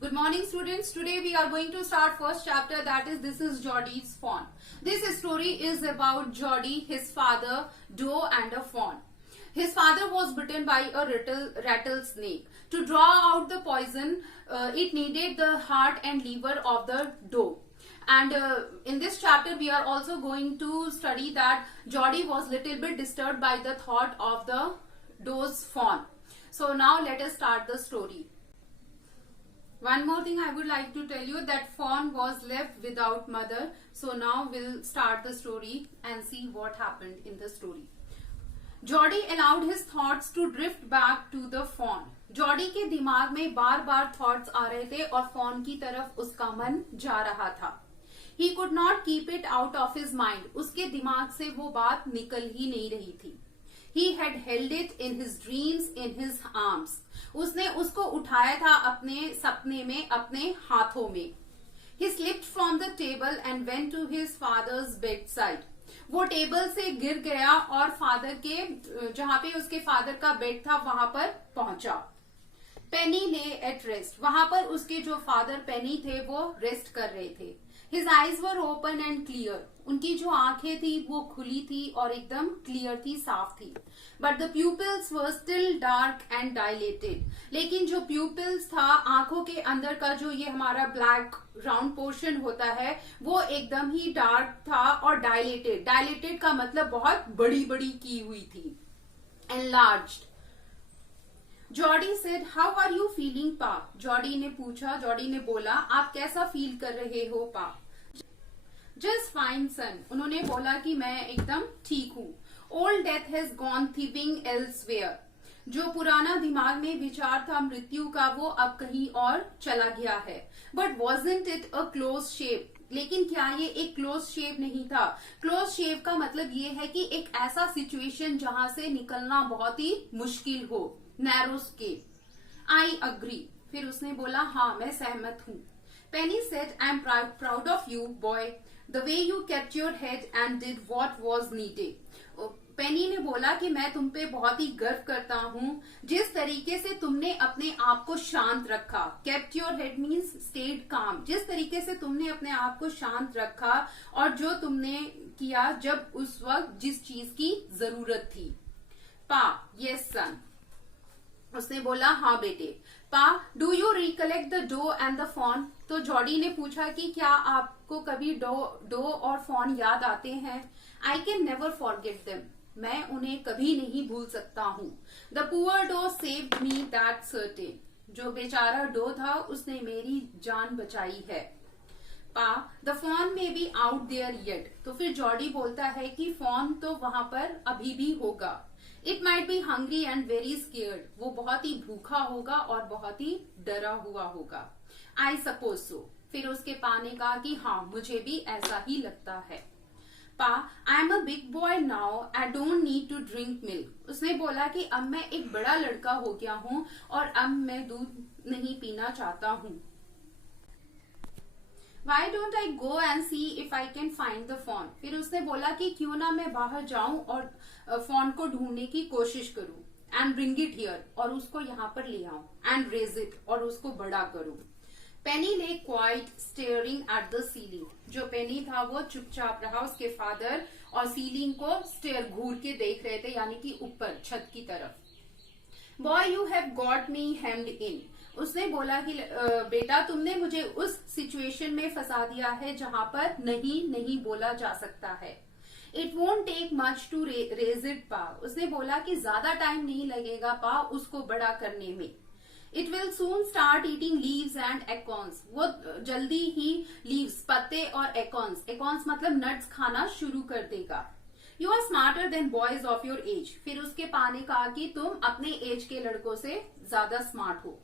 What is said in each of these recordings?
Good morning, students. Today we are going to start first chapter, that is This is Geordie's Fawn. This story is about Geordie, his father, doe and a fawn. His father was bitten by a rattlesnake. To draw out the poison, it needed the heart and liver of the doe. And in this chapter we are also going to study that Geordie was little bit disturbed by the thought of the doe's fawn. So now let us start the story. One more thing I would like to tell you, that fawn was left without mother. So now we'll start the story and see what happened in the story. Geordie allowed his thoughts to drift back to the fawn. Geordie के दिमाग में बार बार thoughts आ रहे थे और fawn की तरफ उसका मन जा रहा था. He could not keep it out of his mind. उसके दिमाग से वो बात निकल ही नहीं रही थी. He had held it in his dreams in his arms. उसने उसको उठाया था अपने सपने में, अपने हाथों में. He slipped from the table and went to his father's bedside. वो टेबल से गिर गया और फादर के, जहाँ पे उसके फादर का बेड था, वहां पर पहुंचा. पेनी ले एट रेस्ट. वहां पर उसके जो फादर पेनी थे वो रेस्ट कर रहे थे. His eyes were open and clear. उनकी जो आंखें थी वो खुली थी और एकदम क्लियर थी, साफ थी. But the pupils were still dark and dilated. लेकिन जो pupils था, आंखों के अंदर का जो ये हमारा ब्लैक राउंड पोर्शन होता है, वो एकदम ही डार्क था और dilated. Dilated का मतलब बहुत बड़ी बड़ी की हुई थी. Enlarged. Jordi said, "How are you feeling, पा?" जॉर्डी ने पूछा, जॉर्डी ने बोला, आप कैसा फील कर रहे हो पा? Just fine, son. उन्होंने बोला कि मैं एकदम ठीक हूँ. Old death has gone thieving elsewhere. जो पुराना दिमाग में विचार था मृत्यु का, वो अब कहीं और चला गया है. But wasn't it a close shape? लेकिन क्या ये एक क्लोज शेप नहीं था? क्लोज शेप का मतलब ये है कि एक ऐसा सिचुएशन जहां से निकलना बहुत ही मुश्किल हो. Narrow escape. I agree. फिर उसने बोला, हाँ मैं सहमत हूँ. Penny said, I am proud of you boy, the way you kept your head and did what was needed. Penny ने बोला कि मैं तुम पे बहुत ही गर्व करता हूँ, जिस तरीके से तुमने अपने आप को शांत रखा. Kept your head means stayed calm. जिस तरीके से तुमने अपने आप को शांत रखा और जो तुमने किया जब उस वक्त जिस चीज की जरूरत थी. पा, यस सन. उसने बोला, हाँ बेटे. Pa, do you recollect the doe and the fawn? तो जॉर्डी ने पूछा कि क्या आपको कभी डो और फॉन याद आते हैं? I can never forget them. मैं उन्हें कभी नहीं भूल सकता हूँ. The poor doe saved me that certain. जो बेचारा डो था उसने मेरी जान बचाई है. पा, द फॉन में बी आउट देयर येट. तो फिर जॉर्डी बोलता है कि फॉन तो वहां पर अभी भी होगा. It might be hungry and very scared. वो बहुत ही भूखा होगा और बहुत ही डरा हुआ होगा. I suppose so. फिर उसके पा ने कहा कि हाँ मुझे भी ऐसा ही लगता है. Pa, I am a big boy now, I don't need to drink milk. उसने बोला कि अब मैं एक बड़ा लड़का हो गया हूँ और अब मैं दूध नहीं पीना चाहता हूँ. Why don't I go and see if I can find the fawn? फिर उसने बोला कि क्यों ना मैं बाहर जाऊं और फॉन को ढूंढने की कोशिश करूं. And bring it here. और उसको यहाँ पर ले आऊं. And raise it. और उसको बड़ा करूं. पेनी lay quiet staring at the ceiling. जो पेनी था वो चुपचाप रहा. उसके फादर और सीलिंग को स्टेयर घूर के देख रहे थे, यानी कि ऊपर छत की तरफ. Boy, you have got me hemmed in. उसने बोला कि बेटा तुमने मुझे उस सिचुएशन में फंसा दिया है जहां पर नहीं बोला जा सकता है. It won't take much to raise it pa. उसने बोला कि ज्यादा टाइम नहीं लगेगा पा उसको बड़ा करने में. It will soon start eating leaves and acorns. वो जल्दी ही लीव्स, पत्ते और एकॉन्स, एकॉन्स मतलब नट्स खाना शुरू कर देगा. You are smarter than boys of your age. फिर उसके पा ने कहा कि तुम अपने एज के लड़कों से ज्यादा स्मार्ट हो.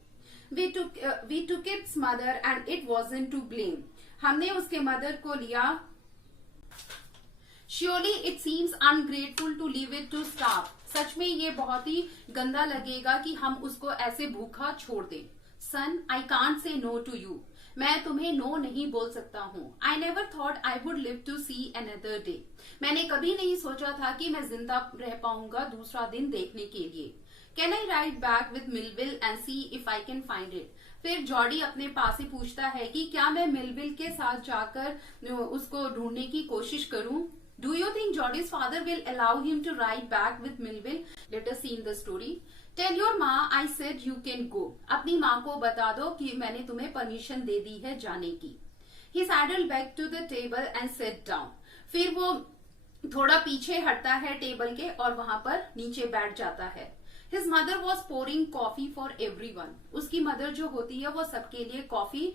We took its mother and it wasn't to blame. हमने उसके मदर को लिया. Surely it seems ungrateful to leave it to starve. सच में ये बहुत ही गंदा लगेगा कि हम उसको ऐसे भूखा छोड़ दें. Son, I can't say no to you. मैं तुम्हें नो नहीं बोल सकता हूँ. I never thought I would live to see another day. मैंने कभी नहीं सोचा था कि मैं जिंदा रह पाऊंगा दूसरा दिन देखने के लिए. Can I ride back with Millville and see if I can find it? फिर जॉडी अपने पास से पूछता है कि क्या मैं मिलविल के साथ जाकर उसको ढूंढने की कोशिश करूं? Do you think Jodie's father will allow him to ride back with Melville? Let us see in the story. Tell your ma I said you can go. अपनी माँ को बता दो कि मैंने तुम्हें परमिशन दे दी है जाने की. He sidled back to the table and sat down. फिर वो थोड़ा पीछे हटता है टेबल के और वहां पर नीचे बैठ जाता है. His mother was pouring coffee for everyone. उसकी मदर जो होती है वो सबके लिए कॉफी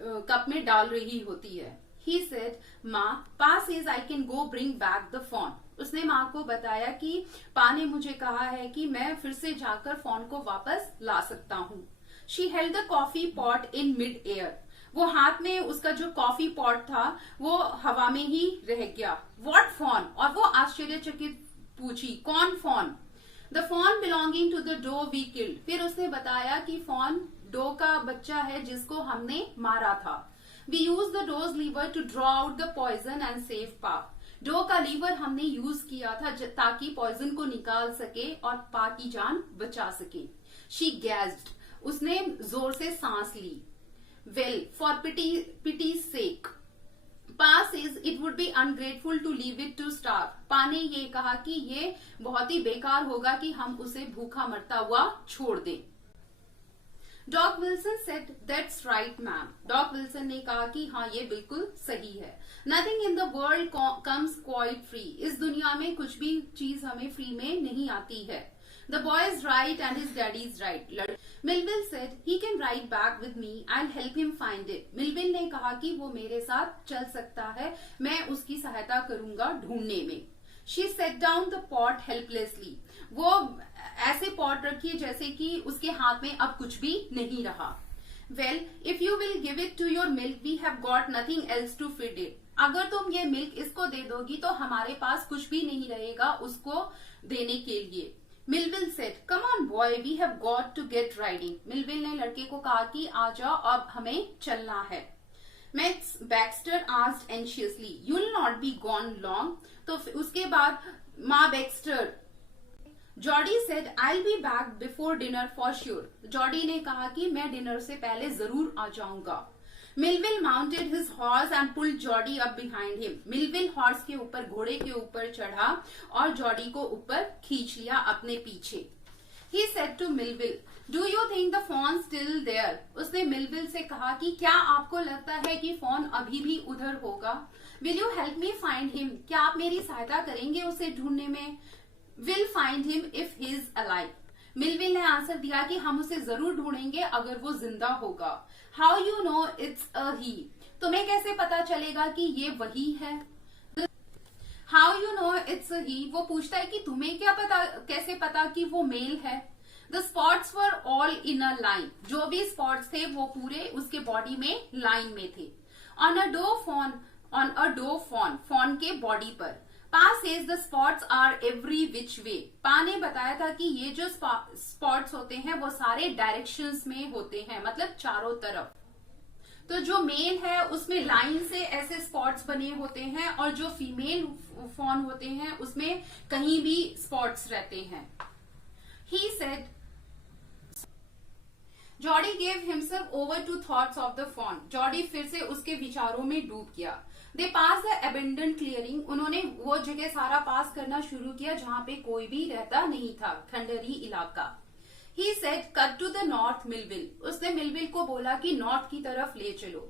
कप में डाल रही होती है. He said, "माँ, Pa says I can go bring back the phone." उसने माँ को बताया कि पा ने मुझे कहा है कि मैं फिर से जाकर फोन को वापस ला सकता हूँ. She held the coffee pot in mid-air. वो हाथ में उसका जो कॉफी पॉट था वो हवा में ही रह गया. What phone? और वो आश्चर्यचकित पूछी, कौन phone? The phone belonging to the doe we killed. फिर उसने बताया कि फोन डो का बच्चा है जिसको हमने मारा था. We used the doe's liver to draw out the poison and save Pa. Doe का लीवर हमने यूज किया था ताकि पॉइजन को निकाल सके और पा की जान बचा सके. She gasped. उसने जोर से सांस ली. Well, for pity's sake. Pa says it would be ungrateful to leave it to starve. पा ने ये कहा कि ये बहुत ही बेकार होगा कि हम उसे भूखा मरता हुआ छोड़ दें. Dog Wilson said that's right ma'am. Dog Wilson ने कहा कि हाँ ये बिल्कुल सही है. Nothing in the world comes quite free. इस दुनिया में कुछ भी चीज हमें फ्री में नहीं आती है. The boy is right and his daddy is right. Millville said he can ride back with me. I will help him find it. Millville ने कहा कि वो मेरे साथ चल सकता है, मैं उसकी सहायता करूंगा ढूंढने में. She set down the pot helplessly. वो ऐसे पॉट रखी जैसे कि उसके हाथ में अब कुछ भी नहीं रहा. Well, if you will give it to your milk, we have got nothing else to feed it. अगर तुम ये मिल्क इसको दे दोगी तो हमारे पास कुछ भी नहीं रहेगा उसको देने के लिए. Melville said, "Come on, boy, we have got to get riding." Melville ने लड़के को कहा कि आ जाओ अब हमें चलना है. Max Baxter asked anxiously, "You'll not be gone long?" तो उसके बाद माँ Baxter. Jordi said, "I'll be back before dinner for sure." Jordi ने कहा कि मैं डिनर से पहले जरूर आ जाऊंगा. Melville mounted his horse and pulled Jody up behind him. Melville horse के ऊपर घोड़े के ऊपर चढ़ा और जॉडी को ऊपर खींच लिया अपने पीछे. He said to Melville, "Do you think the phone's still there?" उसने मिलविल से कहा कि क्या आपको लगता है कि फोन अभी भी उधर होगा? Will you help me find him? क्या आप मेरी सहायता करेंगे उसे ढूंढने में? Will find him if he is alive. Millville ने आंसर दिया कि हम उसे जरूर ढूंढेंगे अगर वो जिंदा होगा. How you know it's a he? तुम्हें कैसे पता चलेगा कि ये वही है? How you know it's a he? वो पूछता है कि तुम्हें क्या पता, कैसे पता कि वो मेल है? The spots were all in a line. जो भी स्पॉट्स थे वो पूरे उसके बॉडी में लाइन में थे. On a doe fawn के बॉडी पर. Pa says the spots are every which way. पा ने बताया था कि ये जो स्पॉट्स होते हैं वो सारे डायरेक्शंस में होते हैं, मतलब चारों तरफ. तो जो मेल है उसमें लाइन से ऐसे स्पॉट्स बने होते हैं और जो फीमेल फॉन होते हैं उसमें कहीं भी स्पॉट्स रहते हैं. He said, Jody gave himself over to thoughts of the fawn. Jody फिर से उसके विचारों में डूब गया. They passed the abandoned clearing. उन्होंने वो जगह सारा पास करना शुरू किया जहाँ पे कोई भी रहता नहीं था, खंडरी इलाका. He said, "Cut to the north, Melville." उसने मिलविल को बोला कि नॉर्थ की तरफ ले चलो.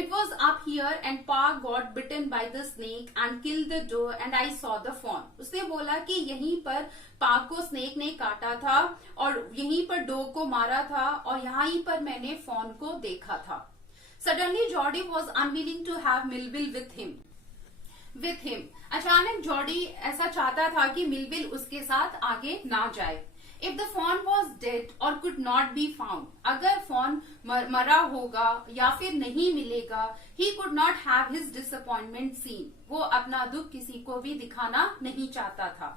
It was up here and Pa got bitten by the snake and killed the doe and I saw the fawn. उसने बोला कि यहीं पर पा को स्नेक ने काटा था और यहीं पर डो को मारा था और यहीं पर मैंने फॉन को देखा था. Suddenly Jody was unwilling to have Melville with him. अचानक जॉडी ऐसा चाहता था कि मिलविल उसके साथ आगे ना जाए. If the fawn was dead or could not be found, अगर फॉन मरा होगा या फिर नहीं मिलेगा, he could not have his disappointment seen. वो अपना दुख किसी को भी दिखाना नहीं चाहता था.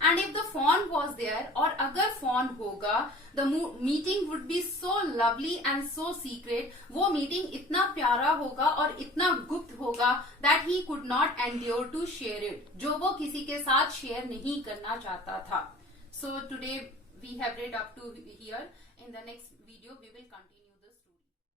And if the fawn was there, और अगर फॉन होगा, the meeting would be so lovely and so secret. वो मीटिंग इतना प्यारा होगा और इतना गुप्त होगा that he could not endure to share it. जो वो किसी के साथ शेयर नहीं करना चाहता था. So today we have read up to here. In the next video we will continue.